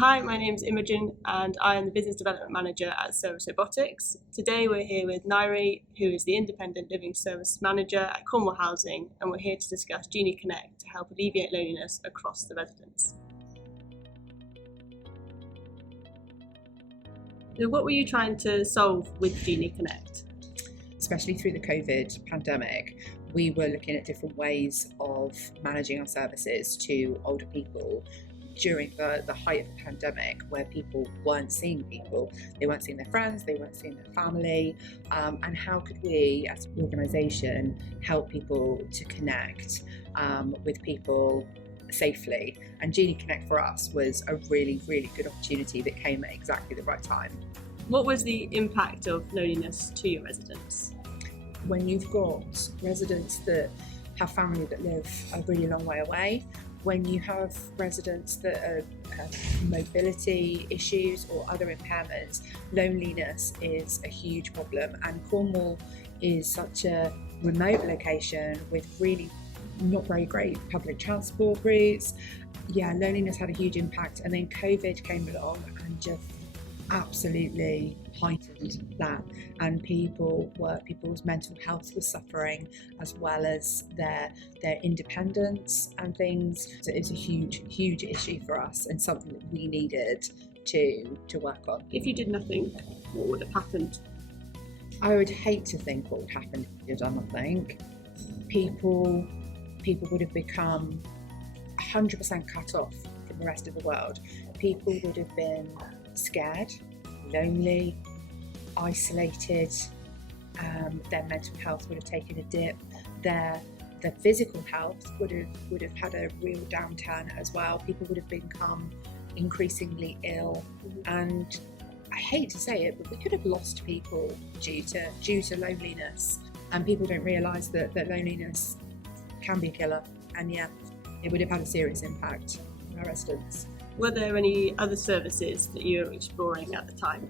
Hi, my name's Imogen and I am the Business Development Manager at Service Robotics. Today we're here with Nyree, who is the Independent Living Service Manager at Cornwall Housing, and we're here to discuss GenieConnect to help alleviate loneliness across the residents. So what were you trying to solve with GenieConnect? Especially through the COVID pandemic, we were looking at different ways of managing our services to older people during the height of the pandemic, where people weren't seeing people, they weren't seeing their friends, they weren't seeing their family, and how could we as an organisation help people to connect with people safely? And GenieConnect for us was a really, really good opportunity that came at exactly the right time. What was the impact of loneliness to your residents? When you've got residents that have family that live a really long way away, when you have residents that have mobility issues or other impairments, loneliness is a huge problem. And Cornwall is such a remote location with really not very great public transport routes. Yeah, loneliness had a huge impact, and then COVID came along and just absolutely heightened that, and people's mental health was suffering, as well as their independence and things. So it's a huge issue for us, and something that we needed to work on. If you did nothing, what would have happened? I would hate to think what would happen if you'd done nothing. People would have become 100% cut off from the rest of the world. People would have been scared, lonely, isolated. Their mental health would have taken a dip. Their physical health would have had a real downturn as well. People would have become increasingly ill, and I hate to say it, but we could have lost people due to loneliness. And people don't realise that loneliness can be a killer, and yeah, it would have had a serious impact on our residents. Were there any other services that you were exploring at the time?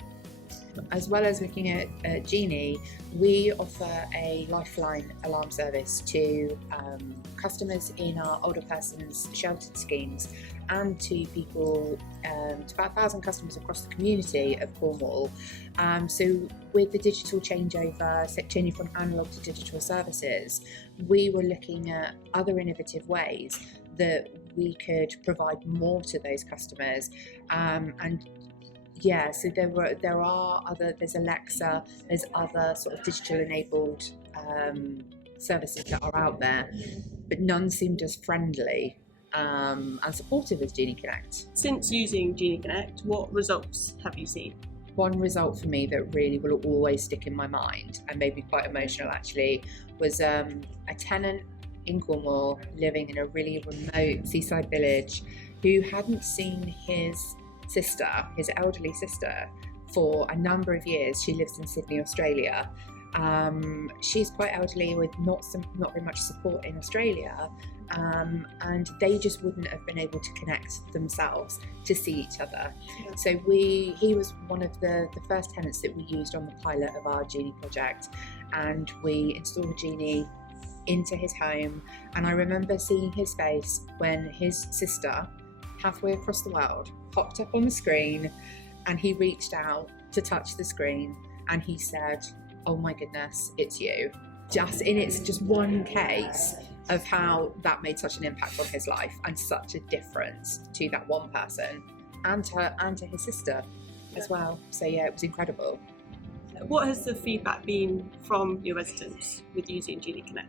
As well as looking at Genie, we offer a lifeline alarm service to customers in our older persons sheltered schemes, and to people, to about 1,000 customers across the community of Cornwall. So with the digital changeover, changing from analogue to digital services, we were looking at other innovative ways that we could provide more to those customers. And yeah, so there's Alexa, there's other sort of digital enabled services that are out there, but none seemed as friendly and supportive as GenieConnect. Since using GenieConnect, what results have you seen? One result for me that really will always stick in my mind, and made me quite emotional actually, was a tenant in Cornwall living in a really remote seaside village who hadn't seen his elderly sister, for a number of years. She lives in Sydney, Australia. She's quite elderly with not very much support in Australia, and they just wouldn't have been able to connect themselves to see each other. Yeah. So he was one of the first tenants that we used on the pilot of our Genie project, and we installed Genie into his home. And I remember seeing his face when his sister, halfway across the world, popped up on the screen, and he reached out to touch the screen and he said, "Oh my goodness, it's you." It's just one case of how that made such an impact on his life, and such a difference to that one person, and to his sister as well. So yeah, it was incredible. What has the feedback been from your residents with using GenieConnect?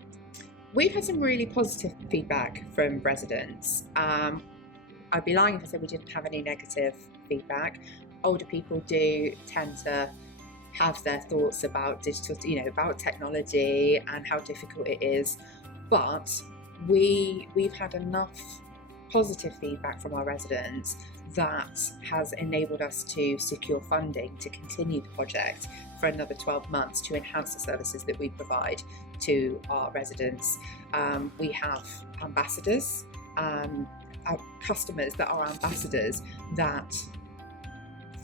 We've had some really positive feedback from residents. I'd be lying if I said we didn't have any negative feedback. Older people do tend to have their thoughts about digital, about technology and how difficult it is. But we've had enough positive feedback from our residents that has enabled us to secure funding to continue the project for another 12 months to enhance the services that we provide to our residents. We have ambassadors, our customers that are ambassadors, that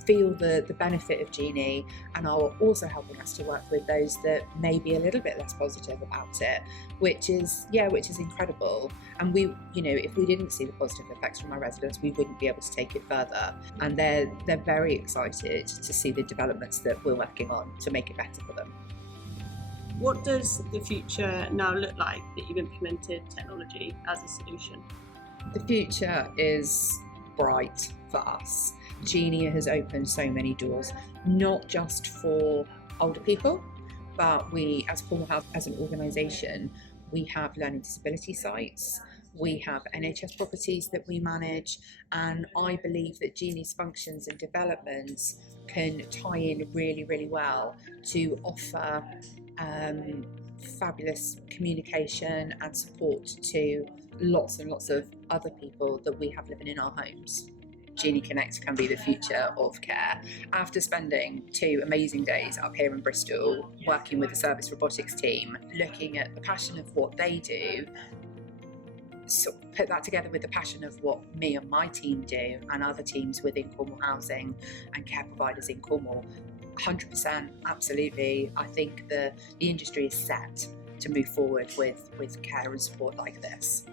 feel the benefit of Genie and are also helping us to work with those that may be a little bit less positive about it, which is incredible. And we, if we didn't see the positive effects from our residents, we wouldn't be able to take it further. And they're very excited to see the developments that we're working on to make it better for them. What does the future now look like that you've implemented technology as a solution? The future is bright for us. Genie has opened so many doors, not just for older people, but we, as Cornwall House, as an organisation, we have learning disability sites, we have NHS properties that we manage, and I believe that Genie's functions and developments can tie in really, really well to offer fabulous communication and support to lots and lots of other people that we have living in our homes. GenieConnect can be the future of care. After spending 2 amazing days up here in Bristol, working with the service robotics team, looking at the passion of what they do, put that together with the passion of what me and my team do and other teams within Cornwall Housing and care providers in Cornwall, 100%, absolutely. I think the industry is set to move forward with care and support like this.